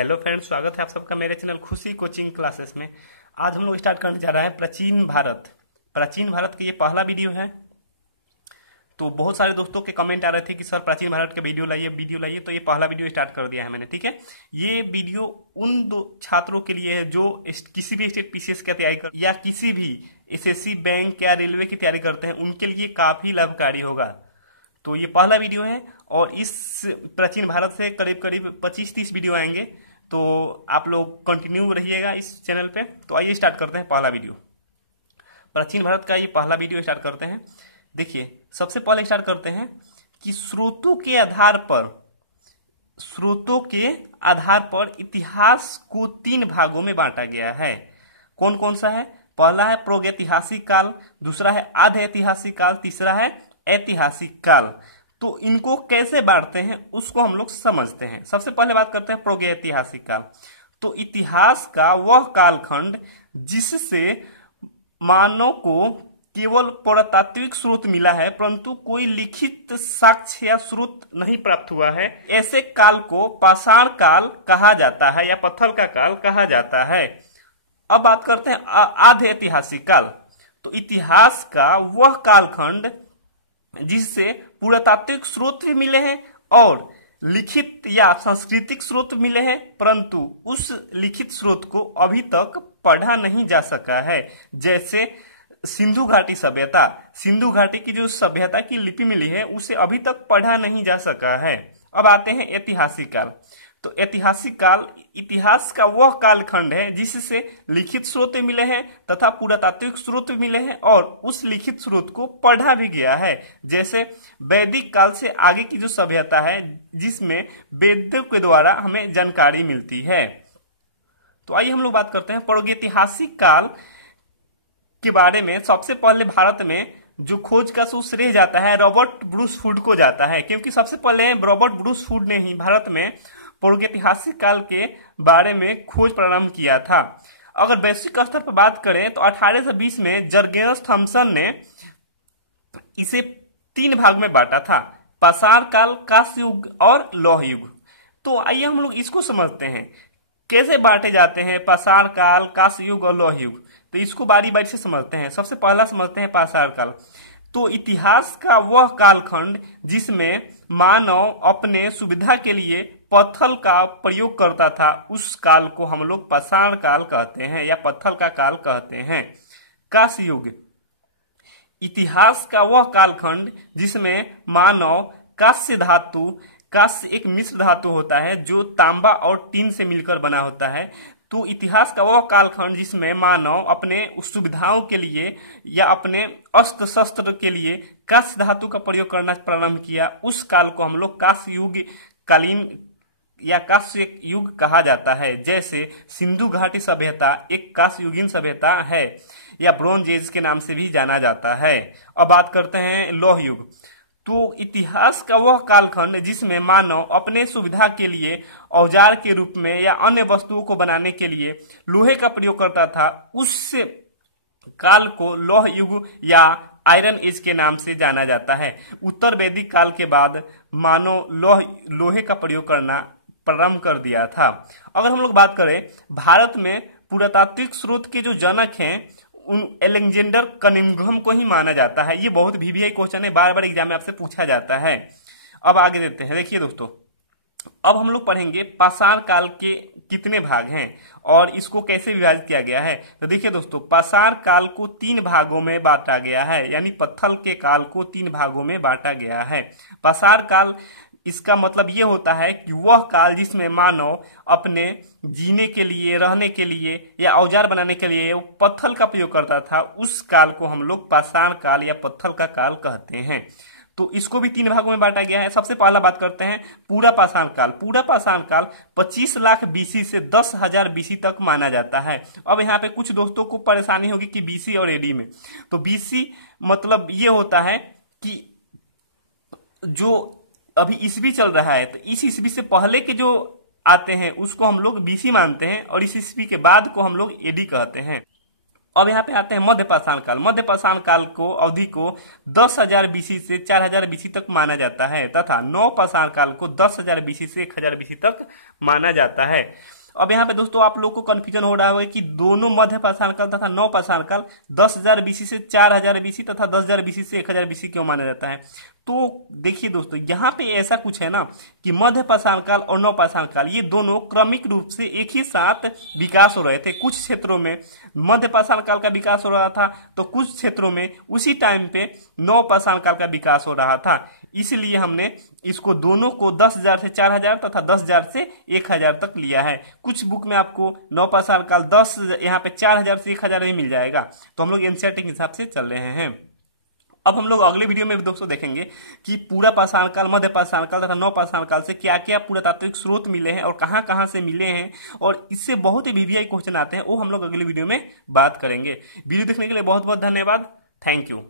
Hello friends, स्वागत है आप सबका मेरे चैनल खुशी कोचिंग क्लासेस में। आज हम लोग स्टार्ट करने जा रहे हैं प्राचीन भारत। प्राचीन भारत की ये पहला वीडियो है। तो बहुत सारे दोस्तों के कमेंट आ रहे थे कि सर प्राचीन भारत के वीडियो लाइए, तो ये पहला वीडियो स्टार्ट कर दिया है मैंने। ठीक है, ये वीडियो उन दो छात्रों के लिए है जो किसी भी स्टेट पीसीएस की तैयारी कर या किसी भी एसएससी बैंक या रेलवे की तैयारी करते हैं, उनके लिए काफी लाभकारी होगा। तो ये पहला वीडियो है और इस प्राचीन भारत से करीब करीब 25-30 वीडियो आएंगे, तो आप लोग कंटिन्यू रहिएगा इस चैनल पे। तो आइए स्टार्ट करते हैं पहला वीडियो। प्राचीन भारत का ये पहला वीडियो स्टार्ट करते हैं। देखिए, सबसे पहले स्टार्ट करते हैं कि स्रोतों के आधार पर इतिहास को 3 भागों में बांटा गया है। कौन कौन सा है? पहला है प्रागैतिहासिक काल, दूसरा है आधे ऐतिहासिक काल, तीसरा है ऐतिहासिक काल। तो इनको कैसे बांटते हैं उसको हम लोग समझते हैं। सबसे पहले बात करते हैं प्रागैतिहासिक काल। तो इतिहास का वह कालखंड जिससे मानव को केवल पुरातात्विक स्रोत मिला है, परंतु कोई लिखित साक्ष्य या स्रोत नहीं प्राप्त हुआ है। ऐसे काल को पाषाण काल कहा जाता है या पत्थर का काल कहा जाता है। अब बात करते हैं आधे ऐतिहासिक काल। तो इतिहास का वह कालखंड जिससे पुरातात्विक स्रोत भी मिले हैं और लिखित या सांस्कृतिक स्रोत मिले हैं, परंतु उस लिखित स्रोत को अभी तक पढ़ा नहीं जा सका है। जैसे सिंधु घाटी सभ्यता, सिंधु घाटी की जो सभ्यता की लिपि मिली है उसे अभी तक पढ़ा नहीं जा सका है। अब आते हैं ऐतिहासिक काल। तो ऐतिहासिक काल इतिहास का वह कालखंड है जिससे लिखित स्रोत मिले हैं तथा पुरातात्विक स्रोत मिले हैं और उस लिखित स्रोत को पढ़ा भी गया है। जैसे वैदिक काल से आगे की जो सभ्यता है जिसमें वेदों के द्वारा हमें जानकारी मिलती है। तो आइए हम लोग बात करते हैं प्रागैतिहासिक काल के बारे में। सबसे पहले भारत में जो खोज का श्रेय जाता है रॉबर्ट ब्रूसफूड को जाता है, क्योंकि सबसे पहले रॉबर्ट ब्रूसफूड ने ही भारत में प्रागैतिहासिक काल के बारे में खोज प्रारंभ किया था। अगर वैश्विक स्तर पर बात करें तो 1820 में जर्गेनस थॉमसन ने इसे 3 भाग में बांटा था, पाषाण काल, कांस्य युग और लौह युग। तो आइए हम लोग इसको समझते हैं कैसे बांटे जाते हैं पाषाण काल, कांस्य युग और लौह युग। तो इसको बारी बारी से समझते हैं। सबसे पहला समझते हैं पाषाण काल। तो इतिहास का वह कालखंड जिसमें मानव अपने सुविधा के लिए पत्थर का प्रयोग करता था, उस काल को हम लोग पाषाण काल कहते हैं या पत्थर का काल कहते हैं। कांस्य युग इतिहास का वह कालखंड जिसमें मानव कांस्य धातु, कांस्य एक मिश्र धातु होता है जो तांबा और टीन से मिलकर बना होता है। तो इतिहास का वह कालखंड जिसमें मानव अपने सुविधाओं के लिए या अपने अस्त्र शस्त्र के लिए कांस्य धातु का प्रयोग करना प्रारंभ किया, उस काल को हम लोग कांस्य युग कालीन या कांस्य युग कहा जाता है। जैसे सिंधु घाटी सभ्यता एक कांस्य युगीन सभ्यता है या ब्रोंज एज के नाम से भी जाना जाता है। अब बात करते हैं लौह युग। तो इतिहास का वह कालखंड जिसमें मानव अपने सुविधा के लिए औजार के रूप में या अन्य वस्तुओं को बनाने के लिए लोहे का प्रयोग करता था, उस काल को लौह युग या आयरन एज के नाम से जाना जाता है। उत्तर वैदिक काल के बाद मानव लोहे का प्रयोग करना प्रारंभ कर दिया था। अगर हम लोग बात करें भारत में पुरातात्विक स्रोत के जो जनक हैं उन एलेक्जेंडर कनिंघम को ही माना जाता है। ये बहुत वीवीआई क्वेश्चन है, बार बार एग्जाम में आपसे पूछा जाता है। अब आगे देते हैं। देखिए दोस्तों, अब हम लोग पढ़ेंगे पाषाण काल के कितने भाग हैं और इसको कैसे विभाजित किया गया है। तो देखिए दोस्तों, पाषाण काल को 3 भागों में बांटा गया है, यानी पत्थर के काल को 3 भागों में बांटा गया है। पाषाण काल इसका मतलब ये होता है कि वह काल जिसमें मानव अपने जीने के लिए, रहने के लिए या औजार बनाने के लिए पत्थर का प्रयोग करता था, उस काल को हम लोग पाषाण काल या पत्थर का काल कहते हैं। तो इसको भी 3 भागों में बांटा गया है। सबसे पहला बात करते हैं पूरा पाषाण काल। पूरा पाषाण काल 25 लाख बीसी से 10,000 बीसी तक माना जाता है। अब यहाँ पे कुछ दोस्तों को परेशानी होगी कि बीसी और एडी में, तो बीसी मतलब ये होता है कि जो अभी ईस्वी चल रहा है, तो इस ईस्वी से पहले के जो आते हैं उसको हम लोग बीसी मानते हैं और इस ईस्वी के बाद को हम लोग एडी कहते हैं। अब यहाँ पे आते हैं मध्य पाषाण काल। मध्य पाषाण काल को अवधि को 10,000 बीसी से 4,000 बीसी तक माना जाता है तथा नव पाषाण काल को 10,000 बीसी से 1,000 बीसी तक माना जाता है। अब यहाँ पे दोस्तों आप लोग को कंफ्यूजन हो रहा होगा कि दोनों मध्य पाषाण काल तथा नव पाषाण काल 10,000 बीसी से 4,000 बीसी तथा 10,000 बीसी से 1,000 बीसी क्यों माना जाता है। तो देखिए दोस्तों, यहाँ पे ऐसा कुछ है ना कि मध्य पाषाण काल और नव पाषाण काल ये दोनों क्रमिक रूप से एक ही साथ विकास हो रहे थे। कुछ क्षेत्रों में मध्य पाषाण काल का विकास हो रहा था तो कुछ क्षेत्रों में उसी टाइम पे नव पाषाण काल का विकास हो रहा था। इसलिए हमने इसको दोनों को 10,000 से 4,000 तथा 10,000 से 1,000 तक लिया है। कुछ बुक में आपको नव पाषाण काल 10 यहाँ पे 4,000 से 1,000 भी मिल जाएगा। तो हम लोग एनसीईआरटी के हिसाब से चल रहे हैं। अब हम लोग अगले वीडियो में दोस्तों देखेंगे कि पूरा पाषाण काल, मध्य पाषाण काल तथा नव पाषाण काल से क्या क्या पुरातात्विक स्रोत मिले हैं और कहां कहां से मिले हैं, और इससे बहुत ही वीवीआई क्वेश्चन आते हैं, वो हम लोग अगले वीडियो में बात करेंगे। वीडियो देखने के लिए बहुत बहुत धन्यवाद। Thank you.